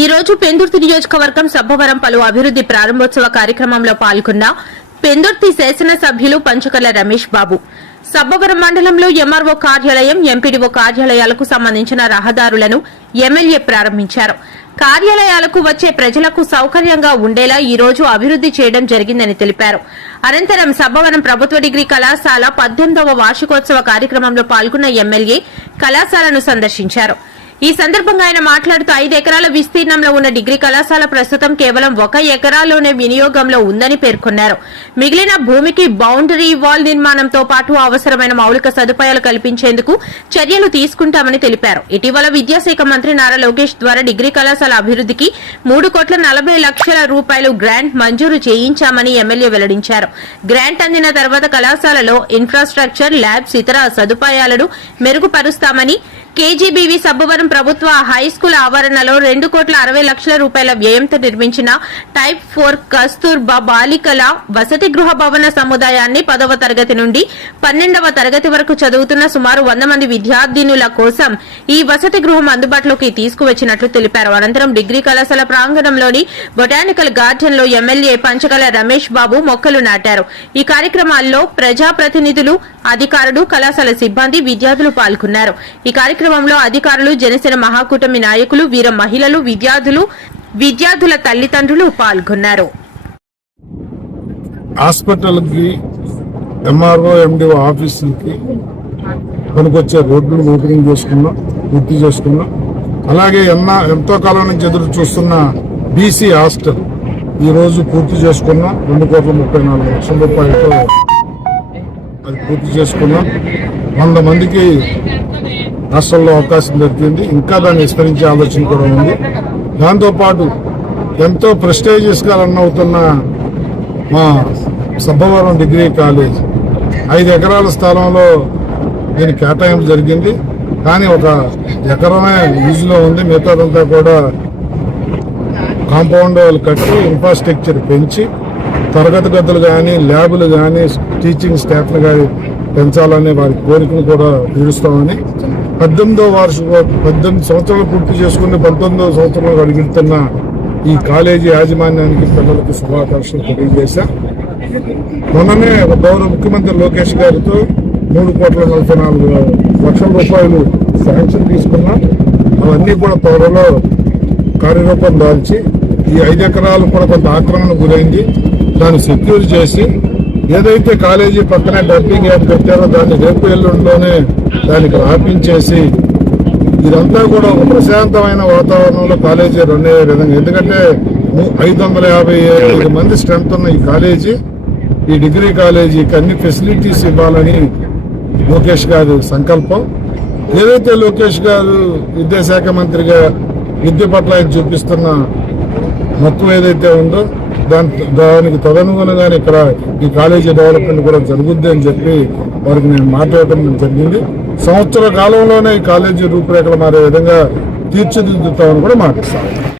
ఈ రోజు పెందుర్తి నియోజకవర్గం సబ్బవరం పలు అభివృద్ది ప్రారంభోత్సవ కార్యక్రమంలో పాల్గొన్న పెందుర్తి శాసనసభ్యులు పంచకర్ల రమేష్ బాబు సబ్బవరం మండలంలో ఎంఆర్ఓ కార్యాలయం, ఎంపీడీఓ కార్యాలయాలకు సంబంధించిన రహదారులను ఎమ్మెల్యే ప్రారంభించారు. కార్యాలయాలకు వచ్చే ప్రజలకు సౌకర్యంగా ఉండేలా ఈ రోజు అభివృద్ది చేయడం జరిగిందని తెలిపారు. అనంతరం సబ్బవరం ప్రభుత్వ డిగ్రీ కళాశాల 18వ వార్షికోత్సవ కార్యక్రమంలో పాల్గొన్న ఎమ్మెల్యే కళాశాలను సందర్శించారు. ఈ సందర్భంగా ఆయన మాట్లాడుతూ 5 ఎకరాల విస్తీర్ణంలో ఉన్న డిగ్రీ కళాశాల ప్రస్తుతం కేవలం 1 ఎకరాలోనే వినియోగంలో ఉందని పేర్కొన్నారు. మిగిలిన భూమికి బౌండరీ వాల్ నిర్మాణంతో పాటు అవసరమైన మౌలిక సదుపాయాలు కల్పించేందుకు చర్యలు తీసుకుంటామని తెలిపారు. ఇటీవల విద్యాశాఖ మంత్రి నారా లోకేష్ ద్వారా డిగ్రీ కళాశాల అభివృద్దికి 3,40,00,000 రూపాయలు గ్రాంట్ మంజూరు చేయించామని ఎమ్మెల్యే వెల్లడించారు. గ్రాంట్ అందిన తర్వాత కళాశాలలో ఇన్ఫ్రాస్ట్రక్చర్, ల్యాబ్స్, ఇతర సదుపాయాలను మెరుగుపరుస్తామని, కేజీబీవీ సబ్బవరం ప్రభుత్వ హైస్కూల్ ఆవరణలో 2,60,00,000 రూపాయల వ్యయంతో నిర్మించిన టైప్ 4 కస్తూర్బా బాలికల వసతి గృహ భవన సముదాయాన్ని 10వ తరగతి నుండి 12వ తరగతి వరకు చదువుతున్న సుమారు 100 మంది విద్యార్థినుల కోసం ఈ వసతి గృహం అందుబాటులోకి తీసుకువచ్చినట్లు తెలిపారు. అనంతరం డిగ్రీ కళాశాల ప్రాంగణంలోని బొటానికల్ గార్డెన్ లో ఎమ్మెల్యే పంచకర్ల రమేష్ బాబు మొక్కలు నాటారు. ఈ కార్యక్రమాల్లో ప్రజాప్రతినిధులు, అధికారులు, కళాశాల సిబ్బంది, విద్యార్థులు పాల్గొన్నారు. ఈ కార్యక్రమంలో అధికారులు, జనసేన మహాకూటమి నాయకులు, వీర మహిళలు, విద్యార్థుల తల్లిదండ్రులు పాల్గొన్నారు. హాస్పిటల్కి, ఎంఆర్ఓ, ఎండిఓ ఆఫీసులకి కొనుకొచ్చే రోడ్లు ఓపెనింగ్ చేసుకున్నాం, పూర్తి చేసుకున్నాం. అలాగే ఎంతో కాలం నుంచి ఎదురు చూస్తున్న బీసీ హాస్టల్ ఈ రోజు పూర్తి చేసుకున్నాం. 2,34,00,000 రూపాయలతో అది పూర్తి చేసుకున్నాం. 100 మందికి రాష్ట్రంలో అవకాశం దొరికింది. ఇంకా దాన్ని విస్తరించే ఆలోచన కూడా ఉంది. దాంతోపాటు ఎంతో ప్రెస్టేజియస్ గా రన్ అవుతున్న మా సబ్బవరం డిగ్రీ కాలేజ్ 5 ఎకరాల స్థలంలో దీని కేటాయింపు జరిగింది. కానీ 1 ఎకరమే యూజ్లో ఉంది. మిగతాదంతా కూడా కాంపౌండ్ వాళ్ళు కట్టి ఇన్ఫ్రాస్ట్రక్చర్ పెంచి తరగతి గదులు కానీ, ల్యాబులు కానీ, టీచింగ్ స్టాఫ్ను కానీ పెంచాలనే వారి కోరికను కూడా తీరుస్తామని 18 సంవత్సరాలు పూర్తి చేసుకుని 19వ సంవత్సరంలో అడుగుతున్న ఈ కాలేజీ యాజమాన్యానికి, పిల్లలకు శుభాకాంక్షలు తెలియజేశా. మొన్ననే గౌరవ ముఖ్యమంత్రి లోకేష్ గారితో 3,44,00,000 రూపాయలు శాంక్షన్ తీసుకున్నాం. అవన్నీ కూడా త్వరలో కార్యరూపం దాల్చి ఈ 5 ఎకరాలు కూడా కొంత ఆక్రమణ గురైంది. దాన్ని సెక్యూర్ చేసి ఏదైతే కాలేజీ పక్కనే డంపింగ్ యార్డ్ పెట్టారో దాన్ని రేపు ఎల్లుండిలోనే దానికి రాపించేసి ఇదంతా కూడా ఒక ప్రశాంతమైన వాతావరణంలో కాలేజీ రన్ అయ్యే విధంగా, ఎందుకంటే 555 మంది స్ట్రెంత్ ఉన్న ఈ కాలేజీ, ఈ డిగ్రీ కాలేజీకి అన్ని ఫెసిలిటీస్ ఇవ్వాలని లోకేష్ గారు సంకల్పం. ఏదైతే లోకేష్ గారు విద్యాశాఖ మంత్రిగా విద్య పట్ల ఆయన చూపిస్తున్న మక్కువ ఏదైతే ఉందో దానికి తదనుగుణంగానే ఇక్కడ ఈ కాలేజీ డెవలప్మెంట్ కూడా జరుగుద్ది అని చెప్పి వారికి నేను మాట్లాడటం జరిగింది. సంవత్సర కాలంలోనే ఈ కాలేజీ రూపురేఖలు మారే విధంగా తీర్చిదిద్దుతామని కూడా మాట్లాడతాను.